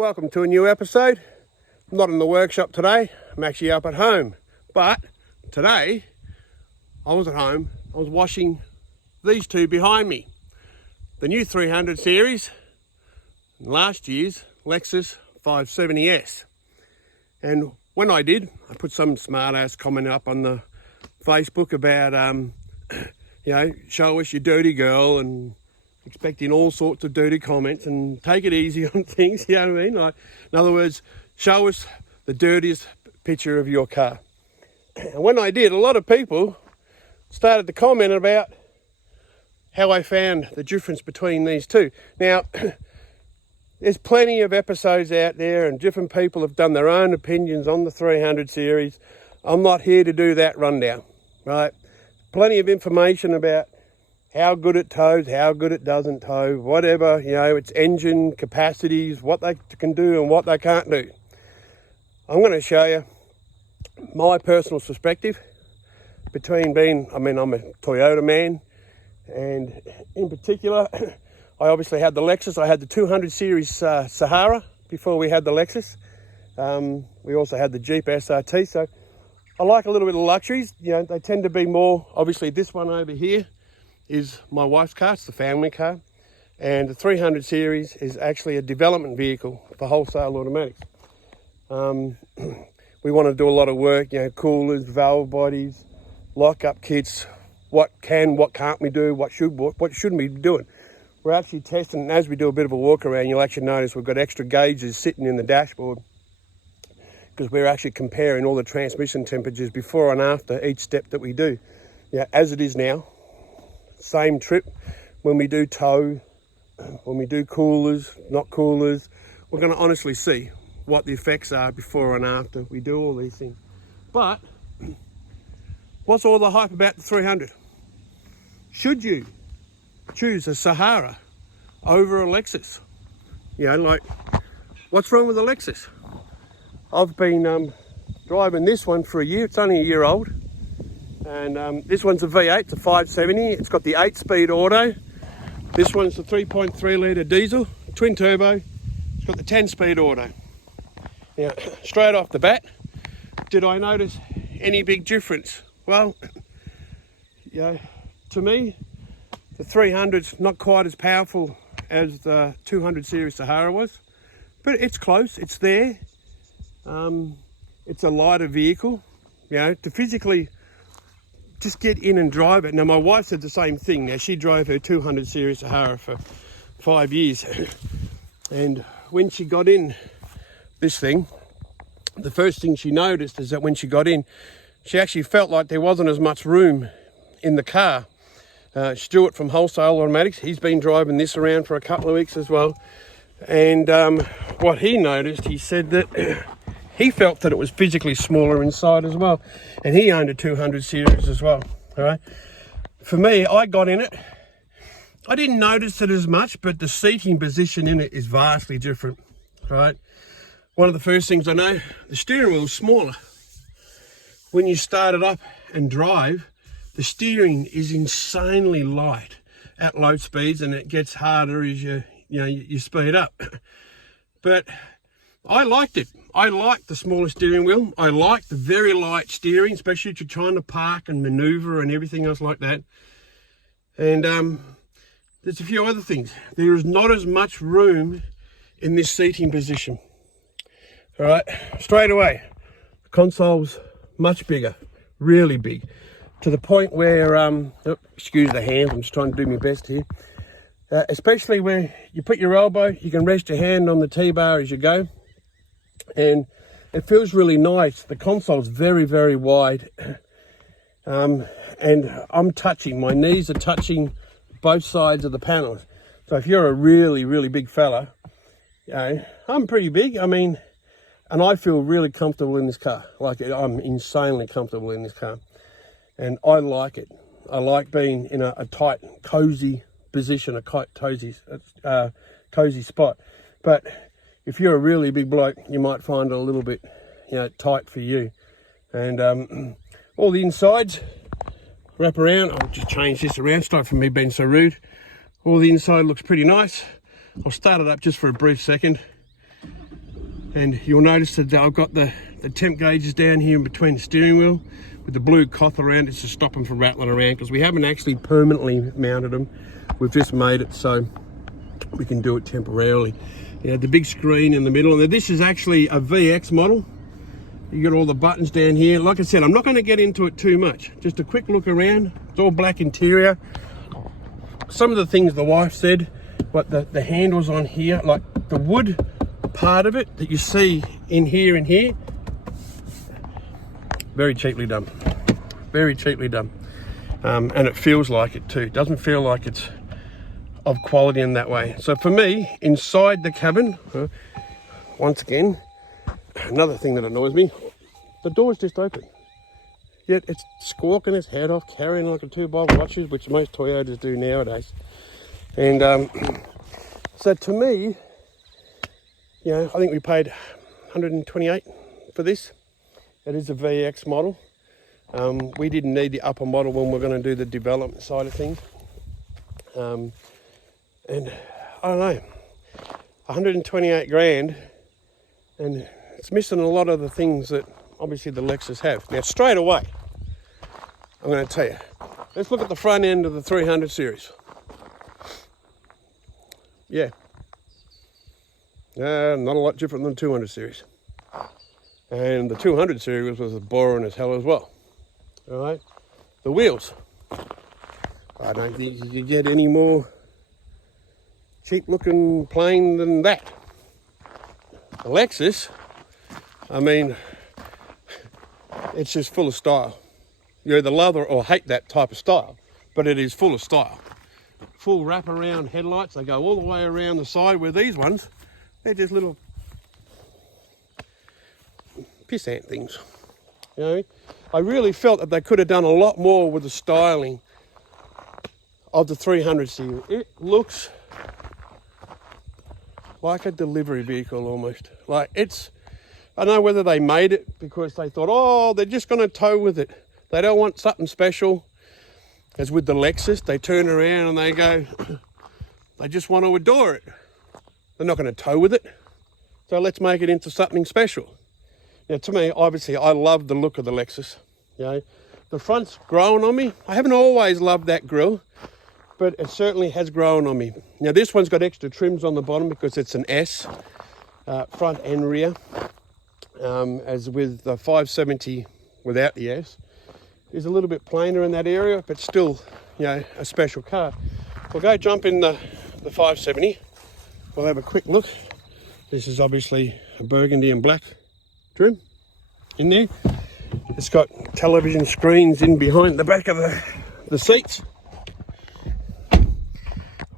Welcome to a new episode. I'm not in the workshop today, I'm actually up at home. But today, I was at home, I was washing these two behind me. The new 300 series, last year's Lexus 570S. And when I did, I put some smart ass comment up on the Facebook about, show us your dirty girl and expecting all sorts of dirty comments and take it easy on things, you know what I mean? Like, in other words, show us the dirtiest picture of your car. And when I did, a lot of people started to comment about how I found the difference between these two. Now, there's plenty of episodes out there and different people have done their own opinions on the 300 series. I'm not here to do that rundown, right? Plenty of information about how good it tows, how good it doesn't tow, whatever, its engine capacities, what they can do and what they can't do. I'm going to show you my personal perspective between I'm a Toyota man, and in particular, I obviously had the Lexus. I had the 200 series Sahara before we had the Lexus. We also had the Jeep SRT, so I like a little bit of luxuries. They tend to be more, obviously this one over here is my wife's car, it's the family car. And the 300 series is actually a development vehicle for Wholesale Automatics. We want to do a lot of work, coolers, valve bodies, lock-up kits, what can't we do, what shouldn't we be doing. We're actually testing, and as we do a bit of a walk around, you'll actually notice we've got extra gauges sitting in the dashboard because we're actually comparing all the transmission temperatures before and after each step that we do. As it is now, same trip, when we do tow, when we do coolers, not coolers, we're going to honestly see what the effects are before and after we do all these things. But what's all the hype about the 300? Should you choose a Sahara over a Lexus? What's wrong with the Lexus? I've been driving this one for a year. It's only a year old. And this one's a V8, it's a 570. It's got the 8-speed auto. This one's the 3.3 litre diesel, twin turbo. It's got the 10-speed auto. Now, straight off the bat, did I notice any big difference? Well, to me, the 300's not quite as powerful as the 200 series Sahara was, but it's close, it's there. It's a lighter vehicle, to physically just get in and drive it. Now, my wife said the same thing. Now, she drove her 200 series Sahara for 5 years. And when she got in this thing, the first thing she noticed is that when she got in, she actually felt like there wasn't as much room in the car. Stuart from Wholesale Automatics, he's been driving this around for a couple of weeks as well. And what he noticed, he said that he felt that it was physically smaller inside as well. And he owned a 200 series as well, all right? For me, I got in it. I didn't notice it as much, but the seating position in it is vastly different, right? One of the first things I know, the steering wheel is smaller. When you start it up and drive, the steering is insanely light at low speeds, and it gets harder as you speed up. But I liked it. I liked the smaller steering wheel. I liked the very light steering, especially if you're trying to park and maneuver and everything else like that. And there's a few other things. There is not as much room in this seating position. All right, straight away, the console's much bigger, really big, to the point where, excuse the hands, I'm just trying to do my best here. Especially where you put your elbow, you can rest your hand on the T-bar as you go. And it feels really nice. The console's very, very wide. And I'm my knees are touching both sides of the panels. So if you're a really, really big fella, I'm pretty big. And I feel really comfortable in this car. I'm insanely comfortable in this car. And I like it. I like being in a tight, cozy position, a cozy spot. But if you're a really big bloke, you might find it a little bit, tight for you. And all the insides wrap around. I'll just change this around, start from me being so rude. All the inside looks pretty nice. I'll start it up just for a brief second. And you'll notice that I've got the temp gauges down here in between the steering wheel with the blue cloth around it to stop them from rattling around, because we haven't actually permanently mounted them. We've just made it so we can do it temporarily. You know, the big screen in the middle, and this is actually a VX model. You got all the buttons down here. Like I said, I'm not going to get into it too much. Just a quick look around. It's all black interior. Some of the things the wife said, but the handles on here, like the wood part of it that you see in here and here, very cheaply done. Very cheaply done. And it feels like it too. It doesn't feel like it's of quality in that way. So for me, inside the cabin, once again, another thing that annoys me, the door's just open. Yet it's squawking its head off, carrying like a 2x watches, which most Toyotas do nowadays. And so to me, you know, I think we paid 128 for this. It is a VX model. We didn't need the upper model when we're going to do the development side of things. And I don't know, 128 grand, and it's missing a lot of the things that obviously the Lexus have. Now straight away, I'm going to tell you, let's look at the front end of the 300 series. Yeah, not a lot different than the 200 series. And the 200 series was boring as hell as well. All right, the wheels, I don't think you could get any more cheap looking plane than that. The Lexus, I mean, it's just full of style. You either love or hate that type of style, but it is full of style. Full wraparound headlights, they go all the way around the side, where these ones, they're just little pissant things. You know, I really felt that they could have done a lot more with the styling of the 300 series. It looks like a delivery vehicle almost. Like it's, I don't know whether they made it because they thought, oh, they're just going to tow with it. They don't want something special. As with the Lexus, they turn around and they go, they just want to adore it. They're not going to tow with it. So let's make it into something special. Now to me, obviously, I love the look of the Lexus. You know, the front's grown on me. I haven't always loved that grille, but it certainly has grown on me. Now this one's got extra trims on the bottom because it's an S, front and rear. As with the 570 without the S, is a little bit plainer in that area, but still, you know, a special car. We'll go jump in the 570. We'll have a quick look. This is obviously a burgundy and black trim in there. It's got television screens in behind the back of the seats. I'll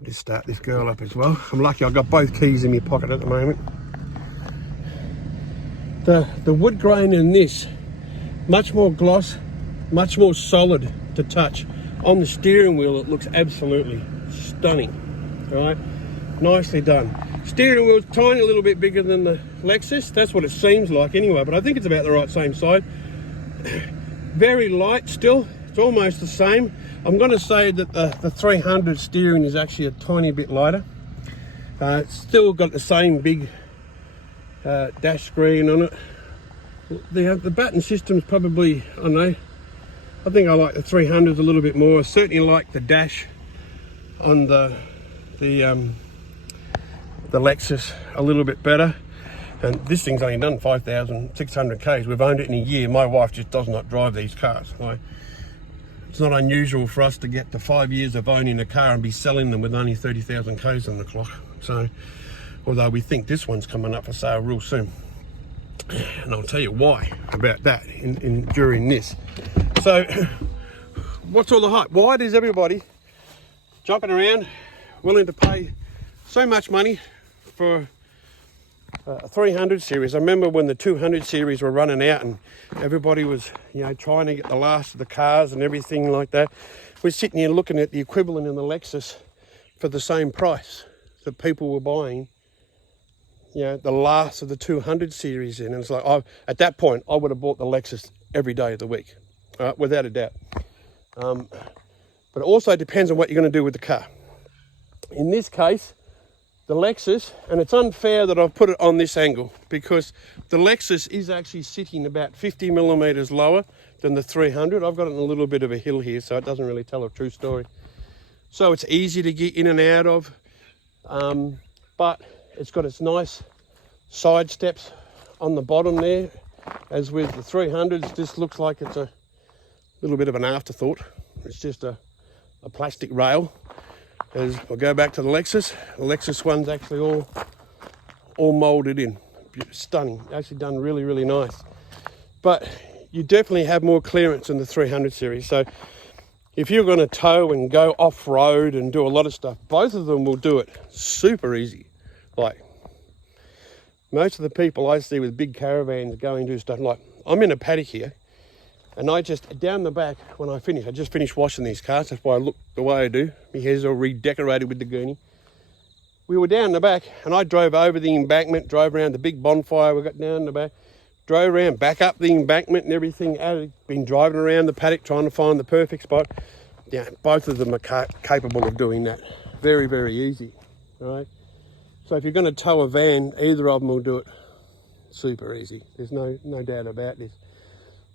just start this girl up as well. I'm lucky I've got both keys in my pocket at the moment. The wood grain in this, much more gloss, much more solid to touch. On the steering wheel, it looks absolutely stunning. All right, nicely done. Steering wheel's tiny, a little bit bigger than the Lexus. That's what it seems like anyway, but I think it's about the right same size. Very light still. It's almost the same. I'm going to say that the 300 steering is actually a tiny bit lighter. It's still got the same big dash screen on it. The button system's probably, I don't know, I think I like the 300s a little bit more. I certainly like the dash on the Lexus a little bit better. And this thing's only done 5,600 Ks. We've owned it in a year. My wife just does not drive these cars. It's not unusual for us to get to 5 years of owning a car and be selling them with only 30,000 Ks on the clock. So, although we think this one's coming up for sale real soon. And I'll tell you why about that during this. So, what's all the hype? Why is everybody jumping around, willing to pay so much money for a 300 series? I remember when the 200 series were running out and everybody was, you know, trying to get the last of the cars and everything like that. We're sitting here looking at the equivalent in the Lexus for the same price that people were buying, you know, the last of the 200 series in. And it's like, at that point, I would have bought the Lexus every day of the week, without a doubt. But it also depends on what you're going to do with the car. In this case, the Lexus, and it's unfair that I've put it on this angle because the Lexus is actually sitting about 50 millimeters lower than the 300. I've got it in a little bit of a hill here, so it doesn't really tell a true story. So it's easy to get in and out of, but it's got its nice side steps on the bottom there. As with the 300s, this looks like it's a little bit of an afterthought. It's just a plastic rail. As we'll go back to the Lexus one's actually all moulded in. Stunning, actually done really, really nice. But you definitely have more clearance in the 300 series. So if you're going to tow and go off-road and do a lot of stuff, both of them will do it super easy. Like, most of the people I see with big caravans going to do stuff, like, I'm in a paddock here, and I just, down the back, when I just finished washing these cars, that's why I look the way I do. My hair's all redecorated with the gurney. We were down the back, and I drove over the embankment, drove around the big bonfire we got down the back, drove around, back up the embankment and everything. Been driving around the paddock trying to find the perfect spot. Yeah, both of them are capable of doing that. Very, very easy, right? So if you're going to tow a van, either of them will do it super easy. There's no doubt about this.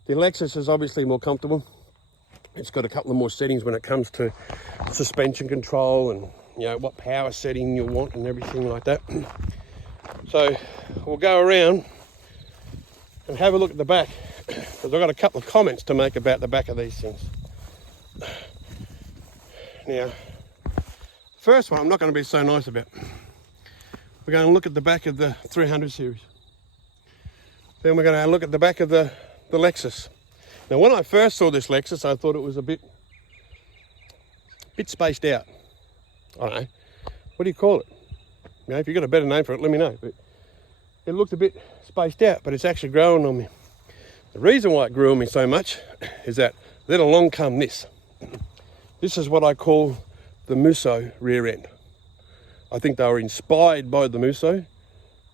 The Lexus is obviously more comfortable. It's got a couple of more settings when it comes to suspension control and, you know, what power setting you want and everything like that. So we'll go around and have a look at the back, because I've got a couple of comments to make about the back of these things. Now, first one I'm not going to be so nice about. We're going to look at the back of the 300 series. Then we're going to look at the back of the Lexus. Now, when I first saw this Lexus, I thought it was a bit spaced out. I don't know. What do you call it? You know, if you've got a better name for it, let me know. But it looked a bit spaced out, but it's actually growing on me. The reason why it grew on me so much is that then along come this. This is what I call the Musso rear end. I think they were inspired by the Musso,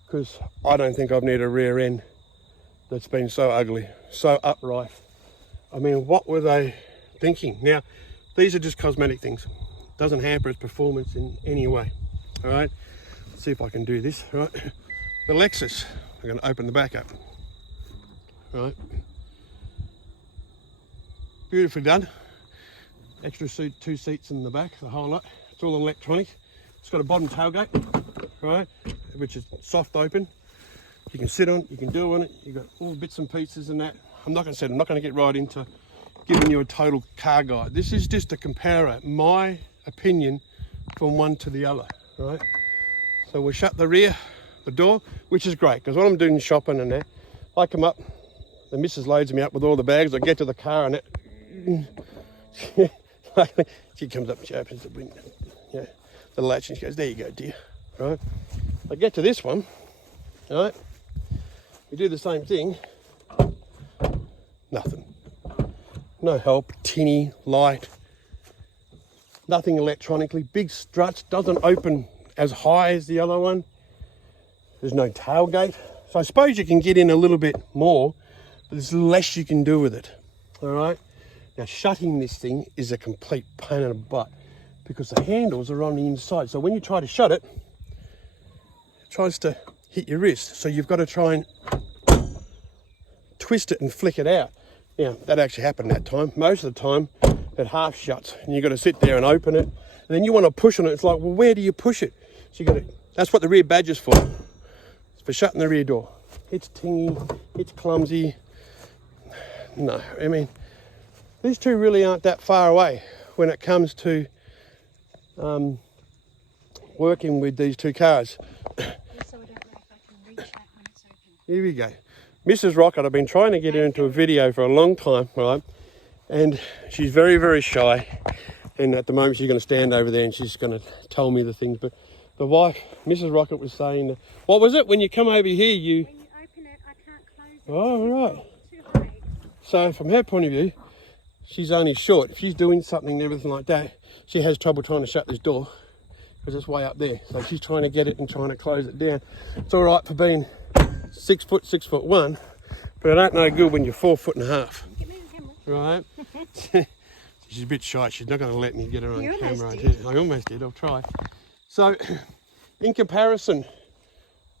because I don't think I've needed a rear end that's been so ugly, so upright. I mean, what were they thinking? Now, these are just cosmetic things. Doesn't hamper its performance in any way. All right, let's see if I can do this. All right, the Lexus, I'm going to open the back up. All right, beautifully done. Extra two seats in the back, the whole lot. It's all electronic. It's got a bottom tailgate, right, which is soft open. You can sit on it, you can do on it. You've got all bits and pieces and that. I'm not going to get right into giving you a total car guide. This is just to compare my opinion from one to the other, right? So we'll shut the door, which is great, because when I'm doing shopping and that, I come up, the missus loads me up with all the bags. I get to the car and that, she comes up and she opens the window, yeah, the latch, and she goes, there you go, dear, right? I get to this one, right? We do the same thing. Nothing. No help, tinny, light, nothing electronically. Big struts, doesn't open as high as the other one. There's no tailgate. So I suppose you can get in a little bit more, but there's less you can do with it. All right. Now, shutting this thing is a complete pain in the butt because the handles are on the inside. So when you try to shut it, it tries to hit your wrist. So you've got to try and twist it and flick it out. Now, that actually happened that time. Most of the time, it half shuts and you've got to sit there and open it. And then you want to push on it. It's like, well, where do you push it? So you got to, that's what the rear badge is for. It's for shutting the rear door. It's tingy, it's clumsy. No, I mean, these two really aren't that far away when it comes to working with these two cars. Also, I don't know if I can reach that when it's open. Here we go. Mrs. Rocket, I've been trying to get her into a video for a long time, right? And she's very, very shy. And at the moment, she's going to stand over there and she's going to tell me the things. But the wife, Mrs. Rocket, was saying, what was it? When you come over here, you... When you open it, I can't close it. Oh, right. Too high. So from her point of view, she's only short. If she's doing something and everything like that, she has trouble trying to shut this door because it's way up there. So she's trying to get it and trying to close it down. It's all right for being 6 foot, 6'1", but it ain't no good when you're 4.5 feet. Give me the camera. Right? She's a bit shy. She's not going to let me get her on You camera. almost did. I almost did. I'll try. So in comparison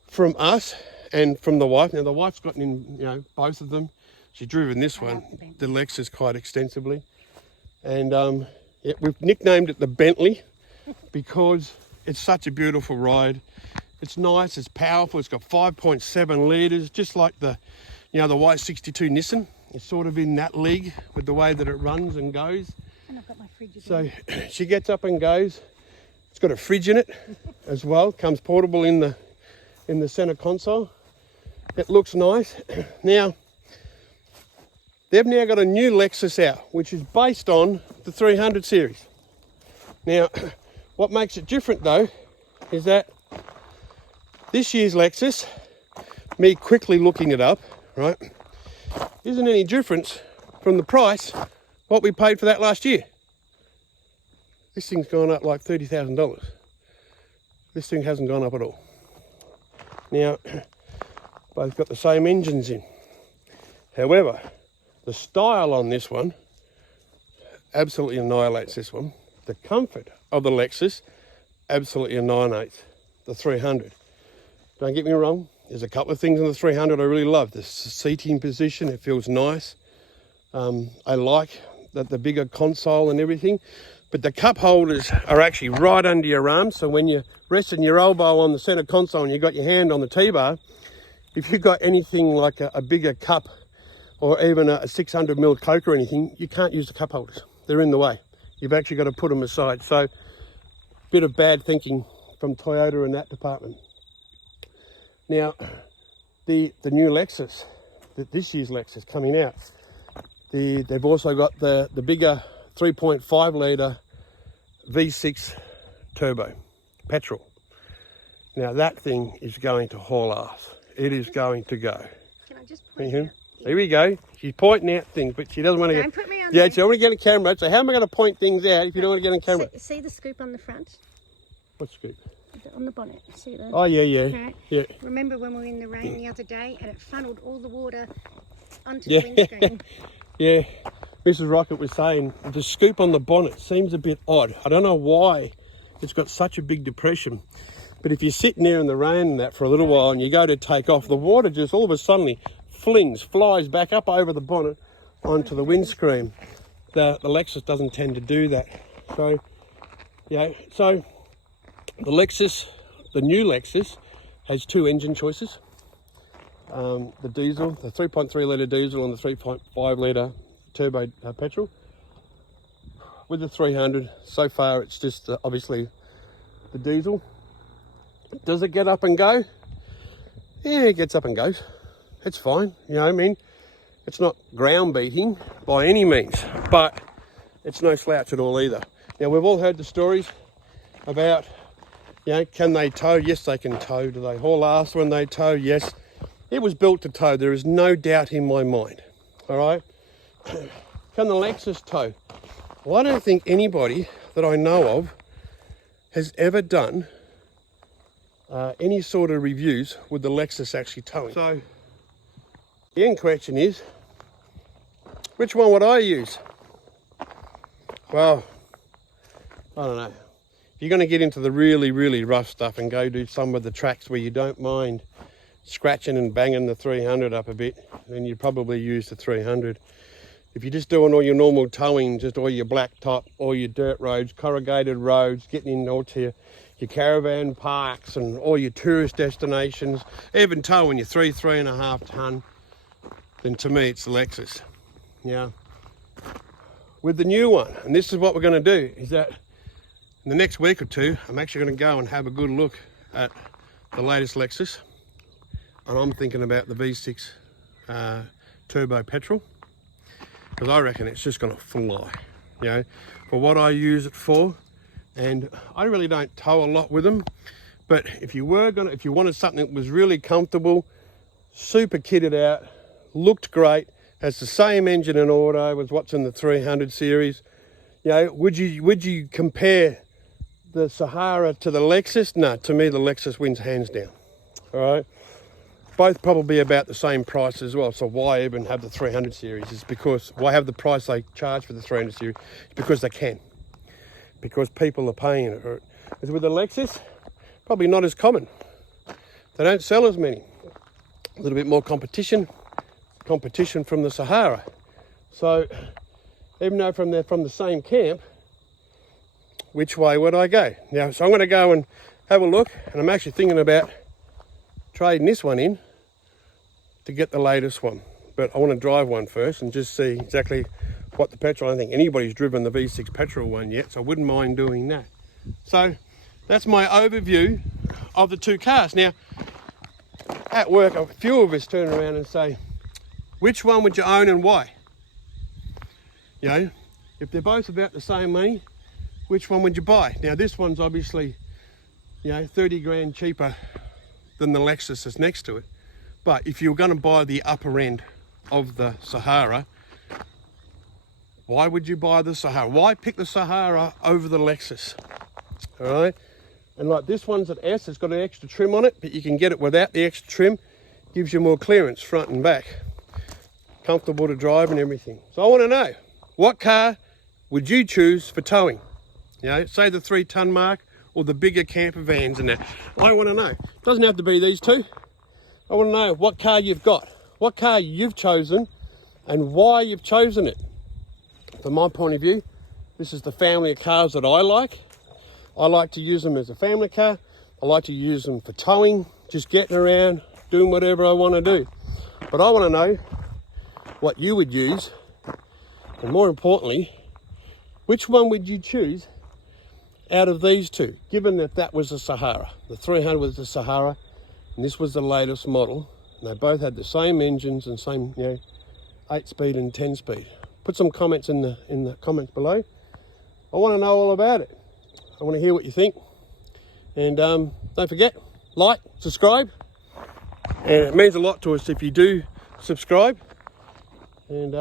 from us and from the wife. Now the wife's gotten in, you know, both of them. She's driven this one, the Lexus, quite extensively. And yeah, we've nicknamed it the Bentley because it's such a beautiful ride. It's nice, it's powerful, it's got 5.7 litres, just like the, you know, the Y62 Nissan. It's sort of in that league with the way that it runs and goes. And I've got my fridge So she gets up and goes. It's got a fridge in it as well. Comes portable in the center console. It looks nice. Now, they've now got a new Lexus out, which is based on the 300 series. Now, what makes it different though, is that this year's Lexus, me quickly looking it up, right, isn't any difference from the price what we paid for that last year. This thing's gone up like $30,000. This thing hasn't gone up at all. Now, both got the same engines in. However, the style on this one absolutely annihilates this one. The comfort of the Lexus absolutely annihilates the 300. Don't get me wrong, there's a couple of things in the 300 I really love. The seating position, it feels nice. I like that the bigger console and everything, but the cup holders are actually right under your arm. So when you're resting your elbow on the center console and you've got your hand on the T-bar, if you've got anything like a bigger cup or even a 600ml Coke or anything, you can't use the cup holders. They're in the way. You've actually got to put them aside. So, bit of bad thinking from Toyota in that department. Now, the new Lexus, this year's Lexus coming out, they've also got the bigger 3.5 litre V6 turbo petrol. Now that thing is going to haul ass. It is going to go. Can I just point out? Here we go. She's pointing out things, but she doesn't want to Don't put me on Yeah, there. she don't want to get on camera. So how am I going to point things out if you don't want to get on camera? See the scoop on the front? What scoop? On the bonnet. See that? Oh, yeah. Right. Yeah. Remember when we were in the rain the other day and it funneled all the water onto Yeah. the windscreen? Yeah. Mrs. Rocket was saying the scoop on the bonnet seems a bit odd. I don't know why it's got such a big depression. But if you're sitting there in the rain and that for a little while and you go to take off, the water just all of a sudden flies back up over the bonnet onto the windscreen. The Lexus doesn't tend to do that. So, yeah, so the Lexus, the new Lexus, has two engine choices. The diesel, the 3.3 litre diesel and the 3.5 litre turbo petrol. With the 300, so far it's just obviously the diesel. Does it get up and go? Yeah, it gets up and goes. It's fine, you know what I mean? It's not ground beating by any means, but it's no slouch at all either. Now, we've all heard the stories about, you know, can they tow? Yes, they can tow. Do they haul ass when they tow? Yes. It was built to tow. There is no doubt in my mind, all right? Can the Lexus tow? Well, I don't think anybody that I know of has ever done any sort of reviews with the Lexus actually towing. So the end question is, which one would I use? Well, I don't know. If you're going to get into the really, really rough stuff and go do some of the tracks where you don't mind scratching and banging the 300 up a bit, then you'd probably use the 300. If you're just doing all your normal towing, just all your black top, all your dirt roads, corrugated roads, getting in all to your caravan parks and all your tourist destinations, even towing your 3.5 ton, then to me it's the Lexus. Yeah. With the new one, and this is what we're going to do, is that in the next week or two, I'm actually going to go and have a good look at the latest Lexus. And I'm thinking about the V6 turbo petrol, because I reckon it's just going to fly, you know, for what I use it for. And I really don't tow a lot with them, but if you wanted something that was really comfortable, super kitted out, looked great, has the same engine and auto as what's in the 300 series, you know, would you compare the Sahara to the Lexus? No, to me the Lexus wins hands down. All right. Both probably about the same price as well. So why even have the 300 series? It's because why have the price they charge for the 300 series? It's because they can. Because people are paying it. With the Lexus, probably not as common. They don't sell as many. A little bit more competition from the Sahara. So even though they're from the same camp, which way would I go? Now, so I'm going to go and have a look, and I'm actually thinking about trading this one in to get the latest one. But I want to drive one first and just see exactly what the petrol. I don't think anybody's driven the V6 petrol one yet, so I wouldn't mind doing that. So that's my overview of the two cars. Now, at work, a few of us turn around and say, which one would you own and why? You know, if they're both about the same money, which one would you buy? Now, this one's obviously, 30 grand cheaper than the Lexus that's next to it. But if you're going to buy the upper end of the Sahara, why would you buy the Sahara? Why pick the Sahara over the Lexus? All right. And like this one's an S, it's got an extra trim on it, but you can get it without the extra trim. Gives you more clearance front and back. Comfortable to drive and everything. So I want to know, what car would you choose for towing? Say the 3-ton mark or the bigger camper vans and that. I want to know. It doesn't have to be these two. I want to know what car you've got, what car you've chosen and why you've chosen it. From my point of view, this is the family of cars that I like. I like to use them as a family car. I like to use them for towing, just getting around, doing whatever I want to do. But I want to know what you would use, and more importantly, which one would you choose out of these two, given that that was the Sahara. The 300 was the Sahara, and this was the latest model. And they both had the same engines and same, 8-speed and 10-speed. Put some comments in the comments below. I want to know all about it. I want to hear what you think. And don't forget, like, subscribe. And it means a lot to us if you do subscribe. And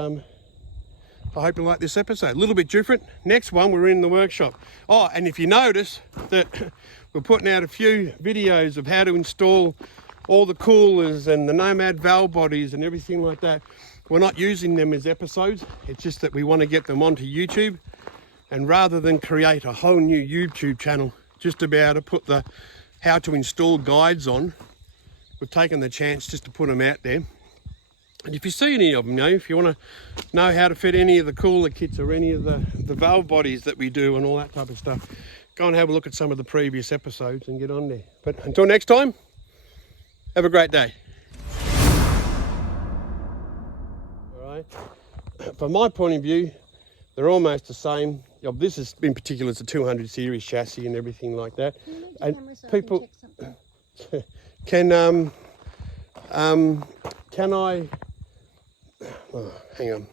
I hope you like this episode. A little bit different. Next one, we're in the workshop. Oh, and if you notice that we're putting out a few videos of how to install all the coolers and the Nomad valve bodies and everything like that. We're not using them as episodes. It's just that we want to get them onto YouTube. And rather than create a whole new YouTube channel just to be able to put the how to install guides on, we've taken the chance just to put them out there. And if you see any of them, if you want to know how to fit any of the cooler kits or any of the valve bodies that we do and all that type of stuff, go and have a look at some of the previous episodes and get on there. But until next time, have a great day. All right. From my point of view, they're almost the same. This is, in particular, it's a 200 series chassis and everything like that. And people can I? Oh, hang on.